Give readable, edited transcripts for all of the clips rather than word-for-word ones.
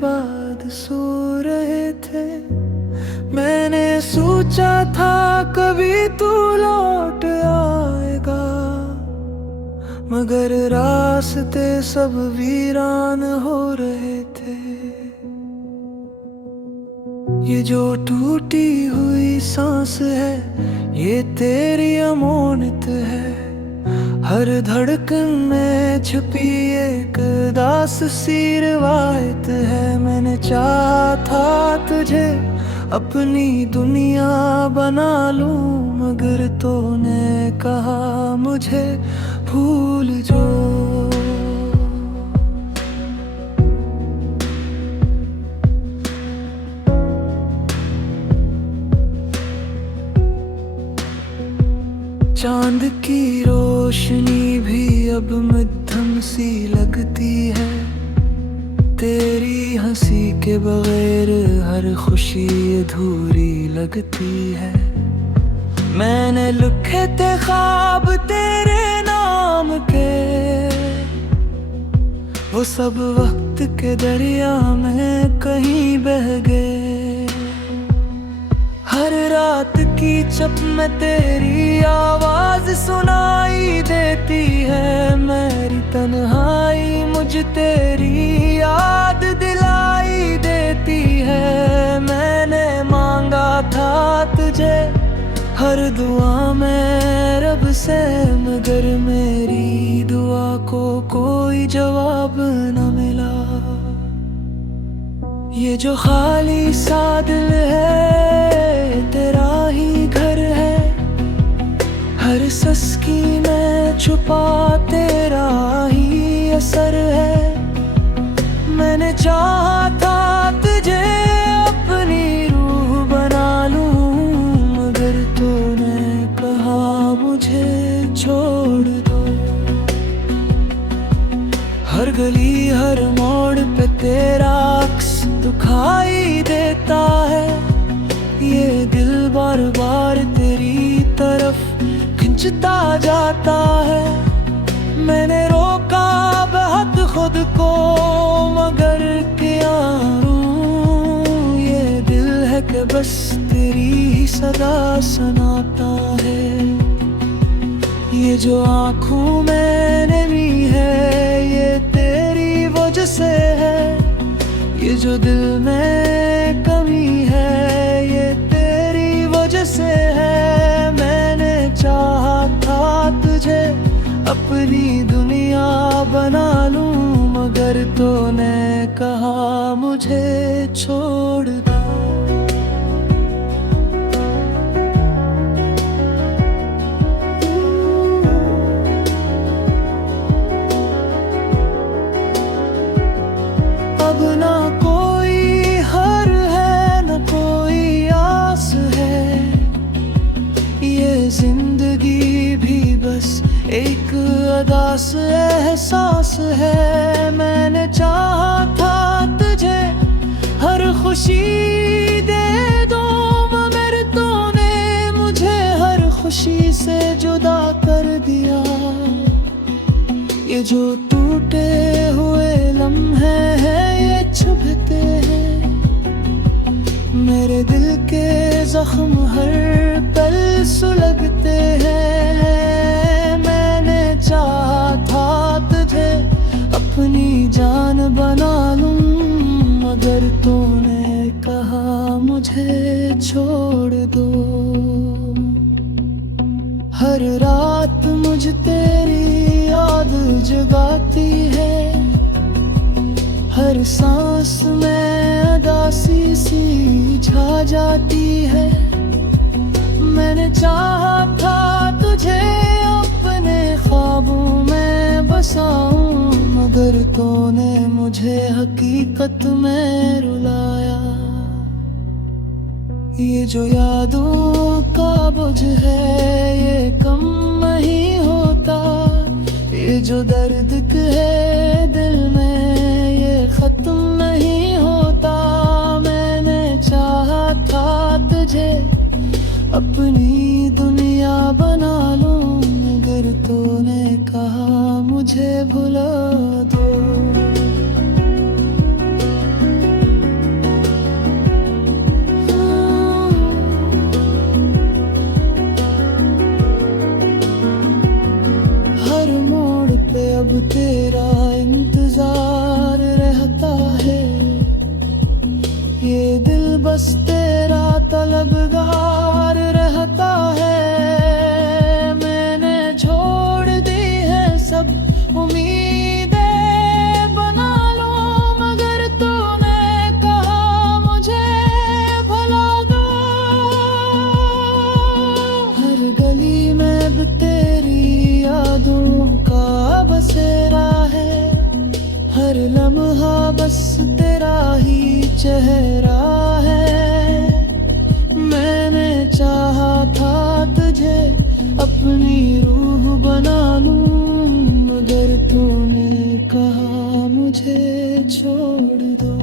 बाद सो रहे थे। मैंने सोचा था कभी तू लौट आएगा, मगर रास्ते सब वीरान हो रहे थे। ये जो टूटी हुई सांस है, ये तेरी अमानत है। हर धड़कन में छुपी एक दास सी रिवायत है। मैंने चाहा था तुझे अपनी दुनिया बना लूं, मगर तूने कहा मुझे भूल जो। चांद की रोशनी भी अब मध्यम सी लगती है। तेरी हंसी के बगैर हर खुशी अधूरी लगती है। मैंने लिखे थे ख्वाब तेरे नाम के, वो सब वक्त के दरिया में कहीं बह गए। हर रात की चप में तेरी आवाज सुनाई देती है। मेरी तन्हाई मुझ तेरी याद दिलाई देती है। मैंने मांगा था तुझे हर दुआ में रब से, मगर मेरी दुआ को कोई जवाब न मिला। ये जो खाली सा दिल है तेरा ही घर है। हर सस्की में छुपा तेरा ही असर है। मैंने चाहा था तुझे अपनी रूह बना लूं, मगर तूने कहा मुझे छोड़ दो। हर गली हर मोड़ पे तेरा अक्स दिखाई देता है। ये दिल बार बार तेरी तरफ खिंचता जाता है। मैंने रोका बहुत खुद को, मगर क्या करूं, ये दिल है कि बस तेरी ही सदा सुनाता है। ये जो आँखों में नमी है, ये तेरी वजह से है। ये जो दिल में कमी है, ये तेरी वजह से है। मैंने चाहा था तुझे अपनी दुनिया बना लूं, मगर तूने कहा मुझे छोड़ दो। अब ना कोई हर है न कोई आस है। ये जिंदगी भी बस एक अदास एहसास है। मैंने चाहा था तुझे हर खुशी दे दो, मगर तूने मुझे हर खुशी से जुदा कर दिया। ये जो टूटे हुए लम्हे हैं, ये चुभते हैं। मेरे दिल के जख्म हर पल सुलगते हैं। मैंने चाहा था तुझे अपनी जान बना लूं, मगर तूने कहा मुझे छोड़ दो। हर रात मुझ तेरी याद जगाती है। हर सांस में उदासी सी छा जाती है। मैंने चाहा था तुझे अपने ख्वाबों में बसाऊं, मगर तूने मुझे हकीकत में रुलाया। ये जो यादों का बोझ है, ये कम नहीं होता। ये जो दर्द है दिल में, ये खत्म नहीं होता। मैंने चाहा था तुझे अपनी दुनिया बना लूं, मगर तूने कहा मुझे भुला दो। बस तेरा तलबगार रहता है। मैंने छोड़ दी है सब उम्मीदें बना लो, मगर तूने कहा मुझे भुला दो। हर गली में अब तेरी यादों का बसेरा है, हर लम्हा बस तेरा ही चेहरा है। मैंने चाहा था तुझे अपनी रूह बना लूं, मगर तूने कहा मुझे छोड़ दो।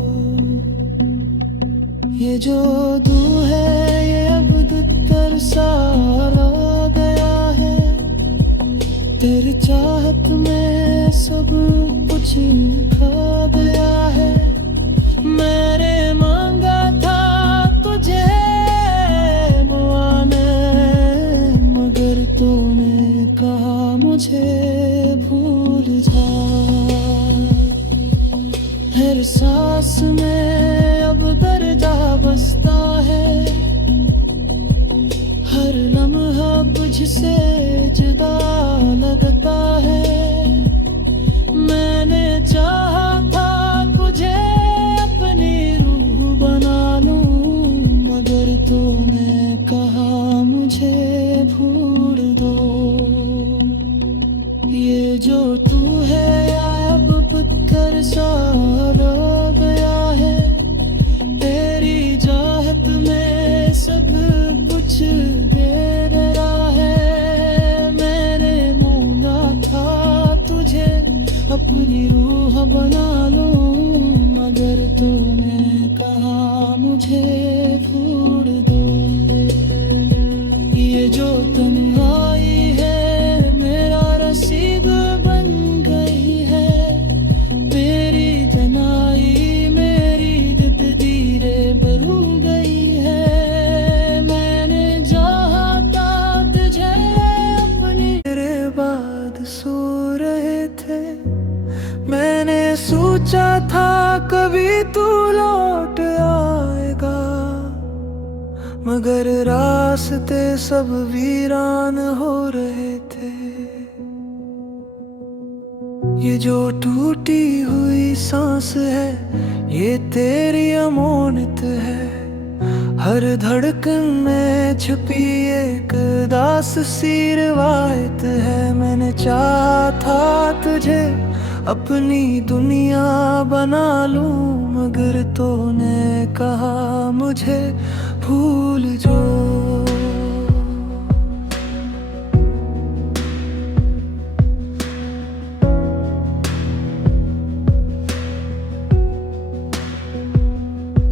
ये जो तू है ये अब दुत्तर सा रह गया है, तेरी चाहत में सब कुछ खा गया है। मैंने मांगा था तुझे मुआने, मगर तूने कहा मुझे भूल जा। हर सांस में अब दर्जा बसता है, हर लम्हा तुझसे जुदा लगता है। मैंने चाहा था तुझे अपनी रूह बना लूं, मगर तूने कहा मुझे भूल दो। ये जो तू है अब पत्थर सा रह गया है, तेरी चाहत में सब कुछ दे रहा है। मैंने मांगा था तुझे अपनी रूह बना लो, मगर तूने कहा मुझे छोड़ दो। ये जो तन्हाई है मेरा रसीद बन गई है, मेरी तन्हाई मेरी दिलदीरे भरू गई है। मैंने चाहा था तुझे अपनी, तेरे बाद सो रहे थे। मैंने सोचा था कभी तू लौट आएगा, मगर रास्ते सब वीरान हो रहे थे। ये जो टूटी हुई सांस है ये तेरी अमानत है, हर धड़कन में छुपी एक दास सी रिवायत है। मैंने चाहा था तुझे अपनी दुनिया बना लूं, मगर तूने कहा मुझे भूल जो।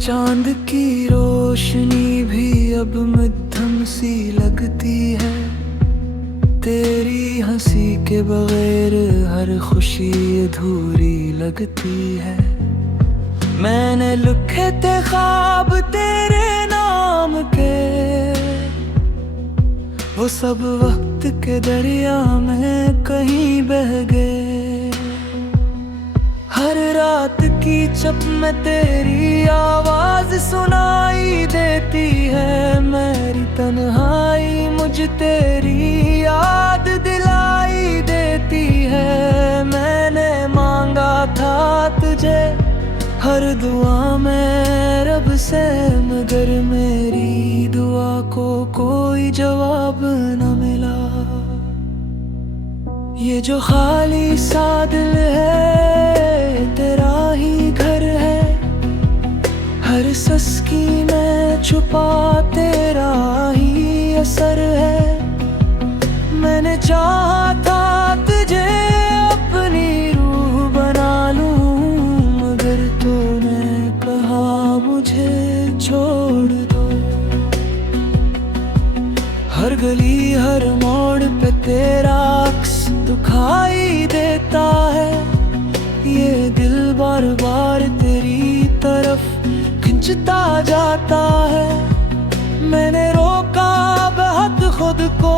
चांद की रोशनी भी अब मध्यम सी लगती है, तेरी हंसी के बगैर हर खुशी अधूरी लगती है। मैंने लिखे थे ख्वाब तेरे नाम के, वो सब वक्त के दरिया में कहीं बह गए। हर रात की चप में तेरी आवाज सुनाई देती है, मेरी तन्हाई मुझ तेरी याद दिलाई देती है। मैंने मांगा था तुझे हर दुआ में रब से, मगर मेरी दुआ को कोई जवाब न मिला। ये जो खाली सा दिल है तेरा ही घर है, हर सस्की में छुपा तेरा ही असर है। मैंने चाहा था तुझे अपनी रूह बना लूं, मगर तूने कहा मुझे छोड़ दो। हर गली हर मोड़ पे तेरा अक्स दिखाई देता है, ये दिल बार बार तेरी तरफ खिंचता जाता है। मैंने रोका बहुत खुद को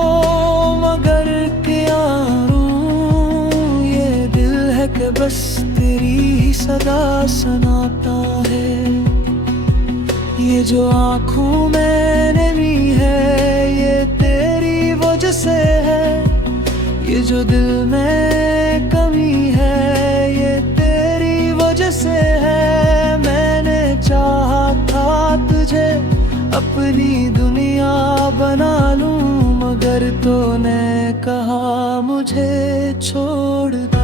मगर क्या रूं, ये दिल है कि बस तेरी ही सदा सुनाता है। ये जो आँखों में नमी है ये तेरी वजह से है, ये जो दिल में कमी है ये तेरी वजह से है। मैंने चाहा था तुझे अपनी दुनिया बना लूं, मगर तूने कहा मुझे छोड़ दो।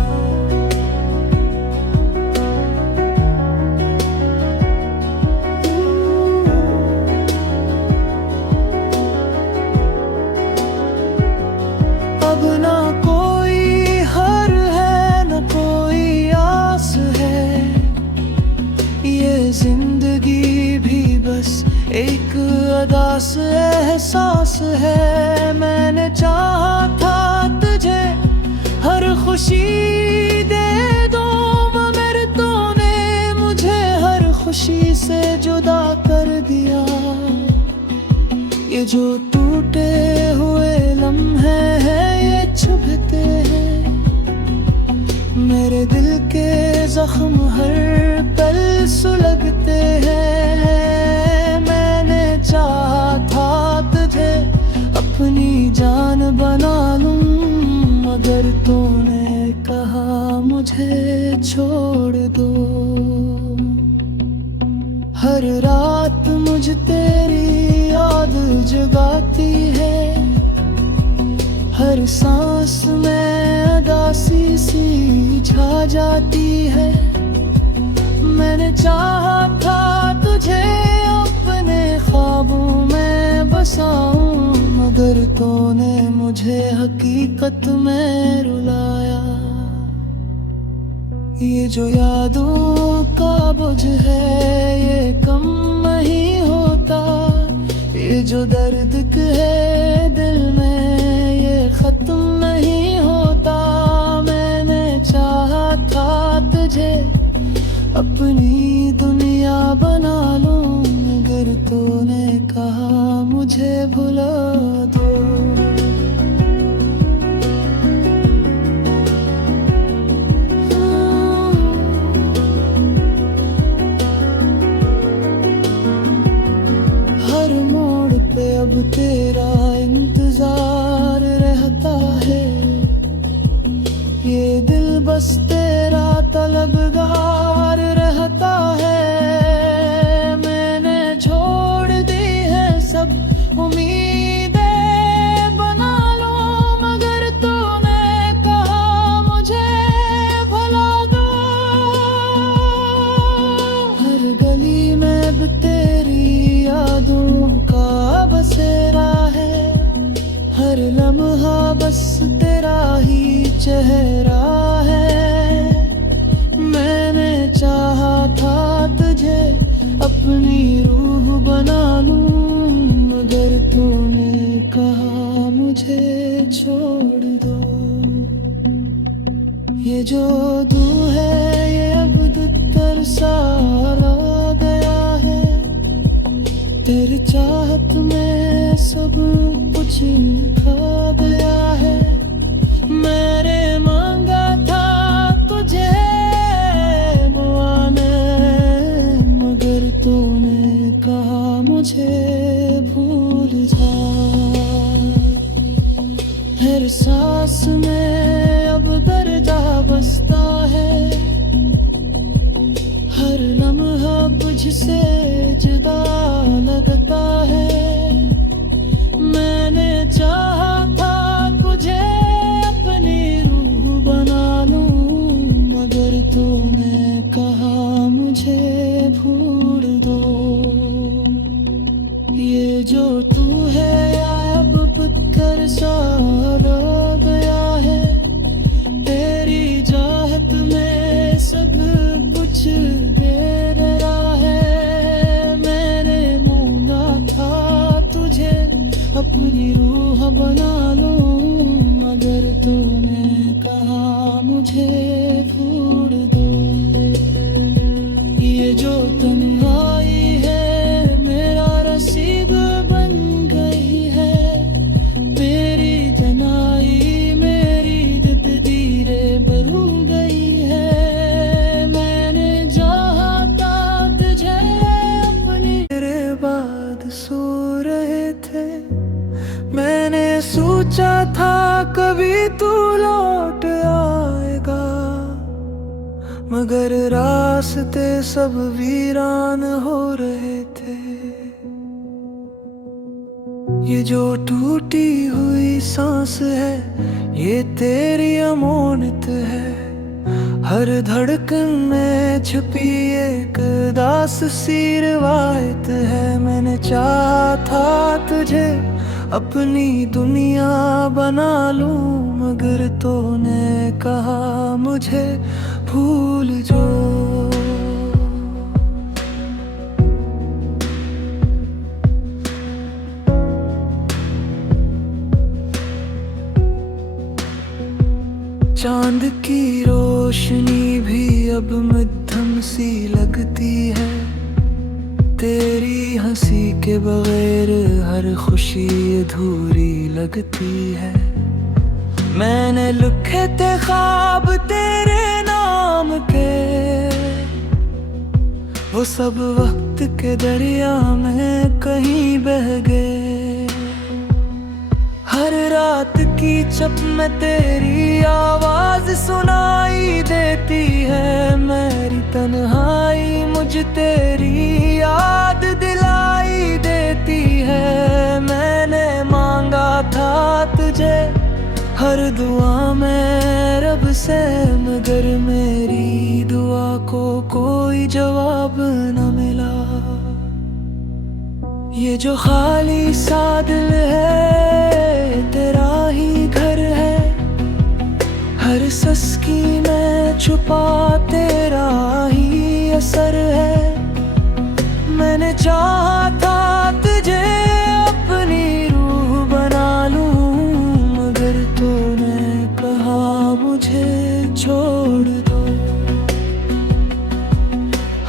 अब ना कोई हर है न कोई आस है, ये जिंदगी भी बस एक अदास एहसास है। मैंने चाहा था तुझे हर खुशी दे दूं, मगर तूने मुझे हर खुशी से जुदा कर दिया। ये जो टूटे हुए लम्हे हैं ये चुभते हैं, मेरे दिल के जख्म हर पल सुलगते हैं। मैंने चाहा था तुझे अपनी जान बना लूं, मगर तूने कहा मुझे छोड़ दो। हर रात मुझ तेरी याद जगाती है, हर सांस में उदासी सी छा जाती है। मैंने चाहा था तुझे अपने ख्वाबों में बसाऊं, मगर तूने मुझे हकीकत में रुलाया। ये जो यादों का बोझ है ये कम नहीं होता, ये जो दर्द है दिल में ये खत्म नहीं होता। मैंने चाहा था तुझे अपनी दुनिया बना लूं, मगर तूने कहा मुझे भुला दो। अब तेरा इंतजार रहता है, ये दिल बस तेरा तलबगार रहता है। मैंने छोड़ दी है सब उम्मीदें बना लो, मगर तूने कहा मुझे भुला दो। हर गली में अब तेरी यादों का बसेरा है, हर लम्हा बस तेरा ही चेहरा है। मैंने चाहा था तुझे अपनी रूह बना लूं, मगर तूने कहा मुझे छोड़ दो। ये जो तू है ये अब दुत्तर सा रह गया है, तेरी चाहत में सब कुछ खा गया है। मैंने मांगा था तुझे मुआने, मगर तूने कहा मुझे भूल जा। हर सांस में अब दर्जा बसता है, हर लम्हा तुझसे जुदा लगता है। मैंने चाहा था तुझे अपनी रूह बना लूं, मगर तूने कहा मुझे भूल दो। ये जो तू है अब पत्थर सा रह गया है, तेरी चाहत में सब कुछ दे रहा है। मैंने मांगा था तुझे अपनी रूह बना लूं, मगर तूने कहा मुझे छोड़ दो। ये जो तन्हाई है मेरा रसीद बन गई है, मेरी जनाई मेरी तकदीरें बदल गई है। मैंने जा सोचा था कभी तू लौट आएगा, मगर रास्ते सब वीरान हो रहे थे। ये जो टूटी हुई सांस है, ये तेरी अमानत है। हर धड़कन में छुपी एक दास सी रिवायत है। मैंने चाहा था तुझे अपनी दुनिया बना लूं, मगर तूने कहा मुझे भूल जो। चांद की रोशनी भी अब मध्यम सी लगती है। तेरी हंसी के बगैर हर खुशी अधूरी लगती है। मैंने लिखे थे ख्वाब तेरे नाम के, वो सब वक्त के दरिया में कहीं बह गए। हर रात की चप में तेरी आवाज सुनाई देती है। मेरी तन्हाई मुझ तेरी याद दिलाई देती है। मैंने मांगा था तुझे हर दुआ में रब से, मगर मेरी दुआ को कोई जवाब न मिला। ये जो खाली सा दिल है तेरा ही घर है। हर सस्की में छुपा तेरा ही असर है। मैंने चाहा था तुझे अपनी रूह बना लूं, मगर तूने कहा मुझे छोड़ दो।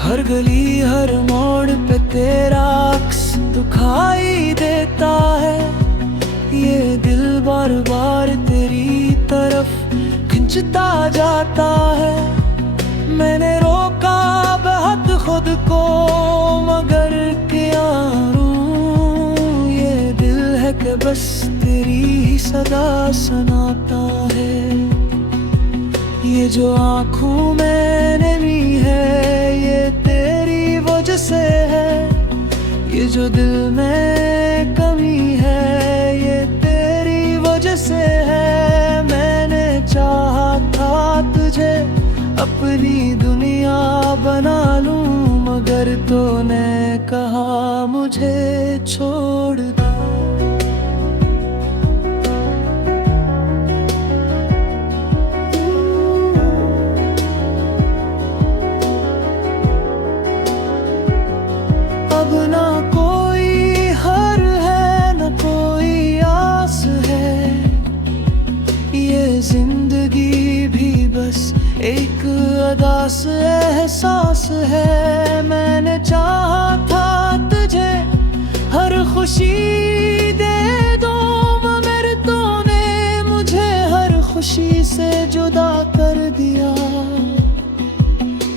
हर गली हर मोड़ पे तेरा अक्स दुखाई देता है। ये दिल बार बार तेरी तरफ खिंचता जाता है। मैंने रोका बहुत खुद को, मगर क्या रूं, ये दिल है कि बस तेरी ही सदा सुनाता है। ये जो आँखों में नमी है, ये तेरी वजह से है। ये जो दिल में कमी है, ये तेरी वजह से है। मैंने चाहा था तुझे अपनी दुनिया बना लूं, मगर तूने कहा मुझे छोड़ दो। अब ना कोई हर है न कोई आस है। ये जिंदगी भी बस एक अदास एहसास है। मैंने चाहा था तुझे हर खुशी दे दूं, मगर तूने मुझे हर खुशी से जुदा कर दिया।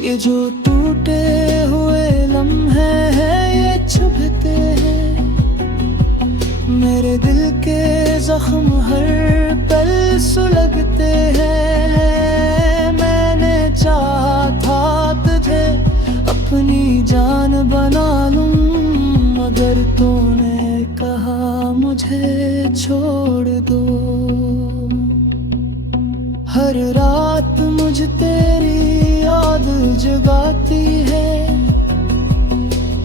ये जो टूटे हुए लम्हे हैं, ये चुभते हैं। मेरे दिल के जख्म हर पल सुलगते हैं। मैंने चाहा था तुझे अपनी जान बना लूं, मगर तूने कहा मुझे छोड़ दो। हर रात मुझ तेरी याद जगाती है।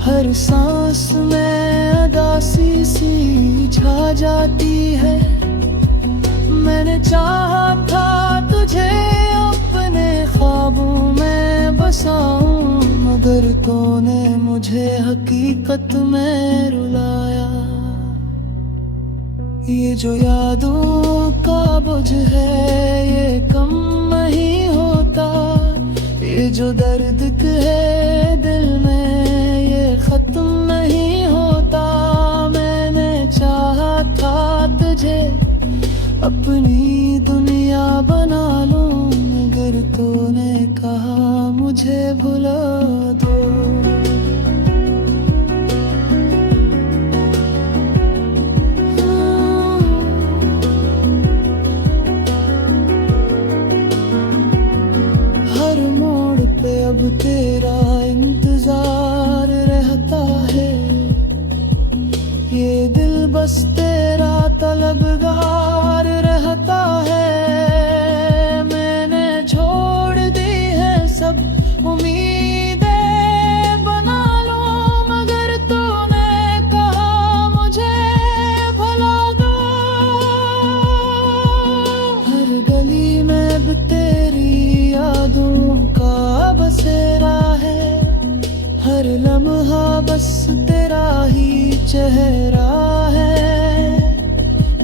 हर सांस में अदासी सी छा जाती है। मैंने चाहा था तुझे अपने ख्वाबों में बसाऊं, मगर तूने मुझे हकीकत में रुलाया। ये जो यादों का बोझ है, ये कम नहीं होता। ये जो दर्द है दिल में, ये खत्म नहीं होता। मैंने चाहा था तुझे अपनी दुनिया बना लूं, मगर तूने कहा मुझे भुला दो। तलबगार रहता है। मैंने छोड़ दी है सब उम्मीदें बना लो, मगर तूने कहा मुझे भुला दो। हर गली में अब तेरी यादों का बसेरा है, हर लम्हा बस तेरा ही चेहरा है।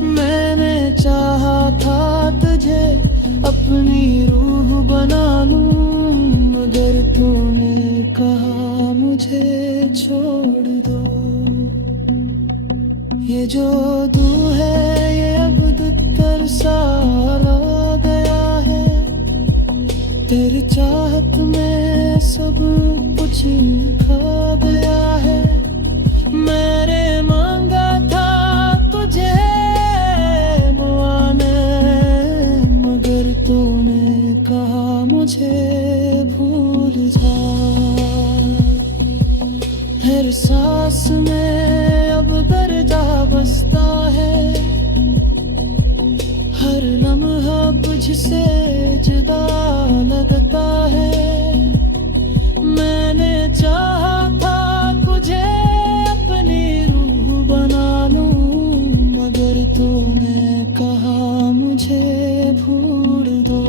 मैंने चाहा था तुझे अपनी रूह बना लूं, मगर तूने कहा मुझे छोड़ दो। ये जो तू है ये अब दुत्तर सा आ गया है, तेरी चाहत में सब कुछ खा गया है। मैंने मांगा था तुझे मुआने, मगर तूने कहा मुझे भूल जा। हर सांस में अब दर्जा बसता है, हर लम्हा तुझसे जुदा लगता है। मैंने चाहा था तुझे अपनी रूह बना लूं, मगर तूने कहा मुझे भूल दो।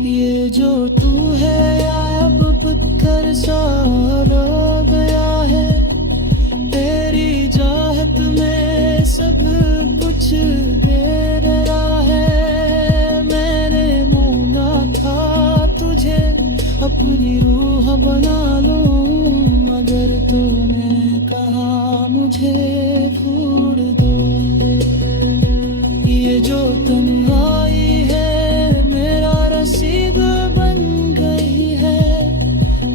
ये जो तू है अब पत्थर सा रह गया है, तेरी चाहत में सब कुछ दे रहा है। मैंने मांगा था तुझे अपनी रूह बना लूं, मगर तूने कहा मुझे छोड़ दो। ये जो तन्हाई है मेरा रसीद बन गई है,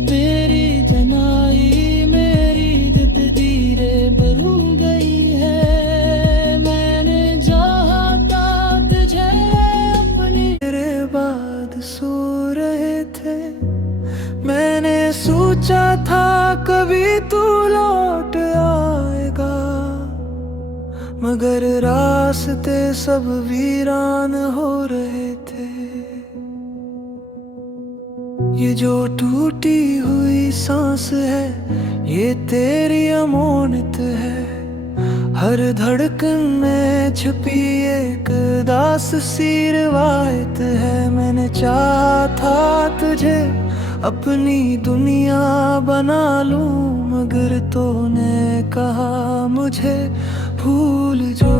मेरी जनाई मेरी दिलदीरे भरू गई है। मैंने चाहा था तुझे अपनी, तेरे बाद सो रहे थे। मैंने सोचा था कभी तू लौट आएगा, मगर रास्ते सब वीरान हो रहे थे। ये जो टूटी हुई सांस है ये तेरी अमानत है, हर धड़कन में छुपी एक दास सी रिवायत है। मैंने चाहा था तुझे अपनी दुनिया बना लूं, मगर तूने कहा मुझे भूल जो।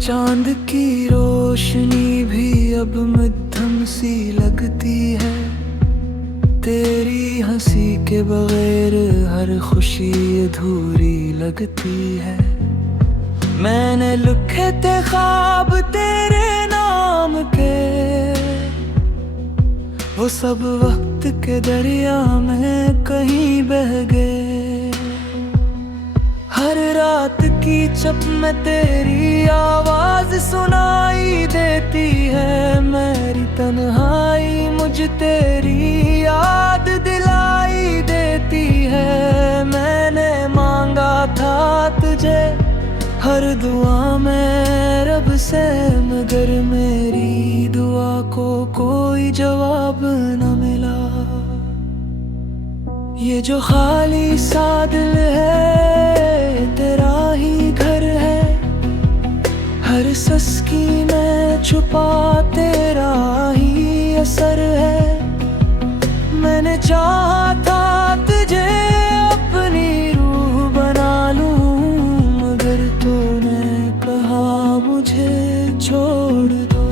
चांद की रोशनी भी अब मध्यम सी लगती है, तेरी हंसी के बगैर हर खुशी अधूरी लगती है। मैंने लिखे थे ख्वाब तेरे नाम के, वो सब वक्त के दरिया में कहीं बह गए। हर रात की चप में तेरी आवाज सुनाई देती है, मेरी तन्हाई मुझ तेरी याद दिलाई देती है। मैंने मांगा था तुझे हर दुआ में रब से, मगर मेरी दुआ को कोई जवाब न मिला। ये जो खाली सा दिल है तेरा ही घर है, हर सस्की में छुपा तेरा ही असर है। मैंने चाहा था तुझे अपनी रूह बना लूं, मगर तूने कहा मुझे छोड़ दो।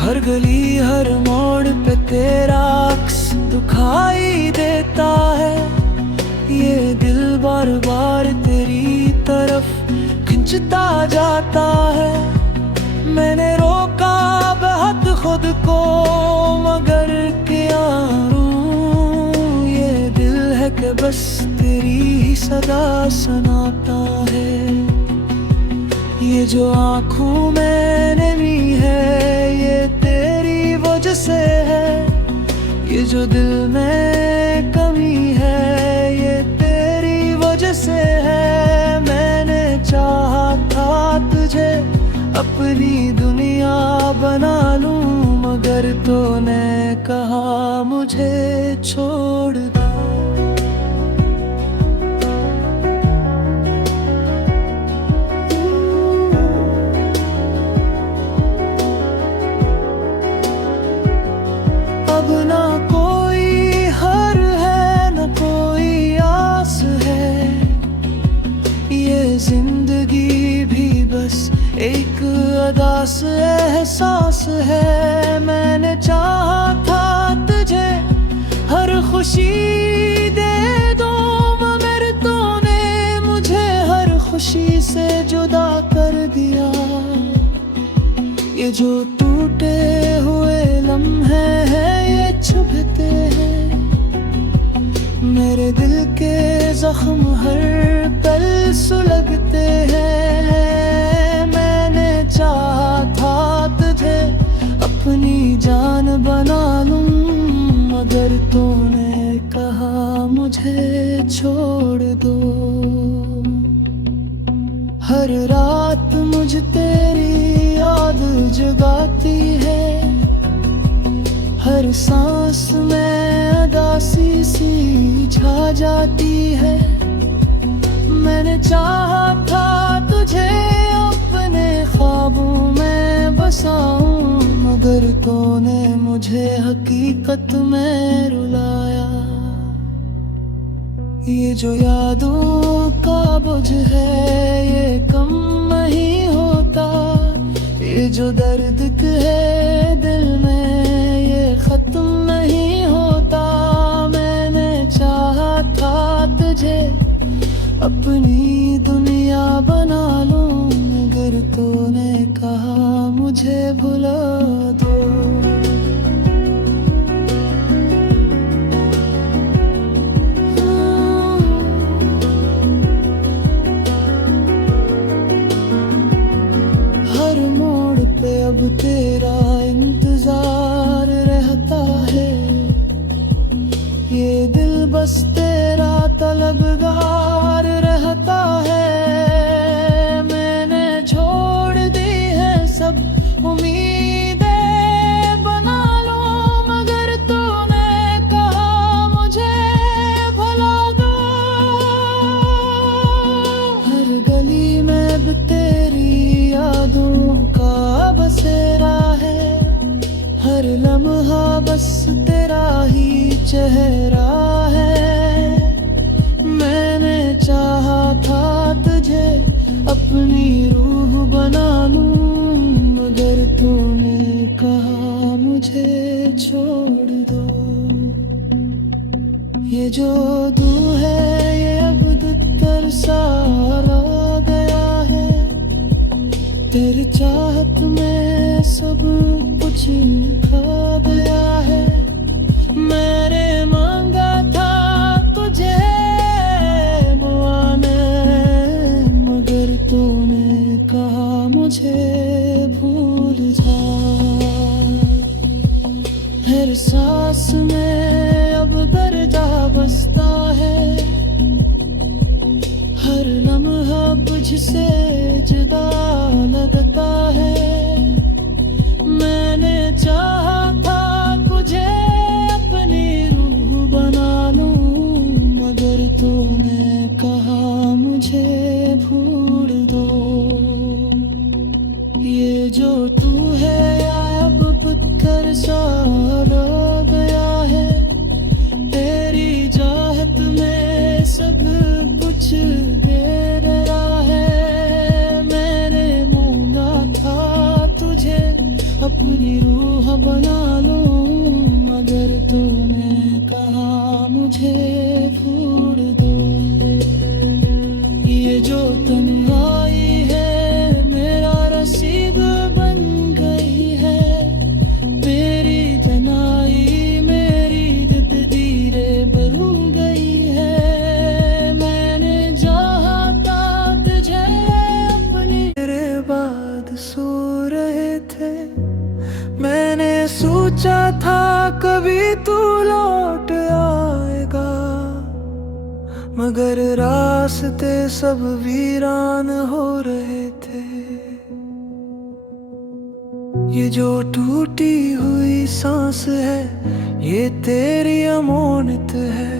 हर गली हर मोड़ पे तेरा अक्स दुखाई देता है, ये दिल बार बार तेरी तरफ खिंचता जाता है। मैंने रोका बहुत खुद को मगर क्या रूं, ये दिल है कि बस तेरी ही सदा सुनाता है। ये जो आँखों में नमी है ये तेरी वजह से है, ये जो दिल में कमी है ये तेरी वजह से है। मैंने चाहा था तुझे अपनी दुनिया बना लूं, मगर तूने कहा मुझे छोड़ दो। अब ना कोई हर है न कोई आस है, ये जिंदगी भी बस एक अदास एहसास है। मैंने चाहा था तुझे हर खुशी दे दूं, मगर तूने मुझे हर खुशी से जुदा कर दिया। ये जो टूटे हुए लम्हे हैं ये चुभते हैं, मेरे दिल के जख्म हर पल सुलगते हैं। मैंने चाहा था तुझे अपनी जान बना लूं, मगर तूने कहा मुझे छोड़ दो। हर रात मुझे तेरी याद जगाती है, हर सांस में उदासी सी छा जाती है। मैंने चाहा था तुझे अपने ख्वाबों में बसाऊं, मगर तूने मुझे हकीकत में रुलाया। ये जो यादों का बोझ है ये कम नहीं होता, ये जो दर्द है दिल में ये खत्म नहीं होता। मैंने चाहा था तुझे अपनी दुनिया बना लूं, मगर तूने कहा मुझे भुला दो। अब तेरा इंतजार रहता है, ये दिल बस तेरा तलबगार रहता है। मैंने छोड़ दी है सब उम्मीदें बना लो, मगर तूने कहा मुझे भुला दो। हर गली में अब तेरी यादों का बसेरा है, हर लम्हा बस तेरा ही चेहरा है। मैंने चाहा था तुझे अपनी रूह बना लूं, मगर तूने कहा मुझे छोड़ दो। ये जो तू है ये अब दुत्तर सा आ गया है, तेरी चाहत में सब कुछ खा गया है। मैंने मांगा था तुझे मुआने, मगर तूने कहा मुझे भूल जा। हर सांस में अब दर्जा बसता है, हर लम्हा तुझसे जुदा लगता है। मैंने चाहा था तुझे अपनी रूह बना लूं, मगर तूने कहा मुझे भूल दो। ये जो तू है अब पत्थर सा हो गया है, तेरी चाहत में सब कुछ दे रहा है। मैंने मांगा था तुझे अपनी रूह बना लूं, मगर तूने कहा मुझे छोड़ दो। ये जो तन्हाई है मेरा रसीद बन कभी तू लौट आएगा, मगर रास्ते सब वीरान हो रहे थे। ये जो टूटी हुई सांस है, ये तेरी अमोनित है।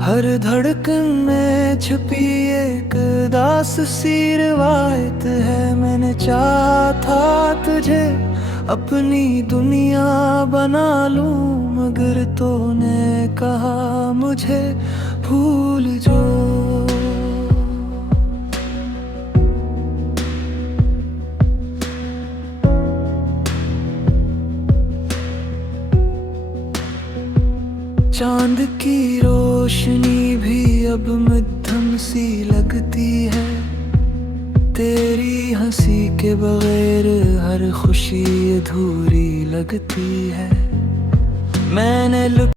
हर धड़कन में छुपी एक दास सी रिवायत है। मैंने चाहा था तुझे अपनी दुनिया बना लूं, मगर तूने कहा मुझे भूल जो। चांद की रोशनी भी अब मध्यम सी लगती है। तेरी हंसी के बगैर हर खुशी अधूरी लगती है। मैंने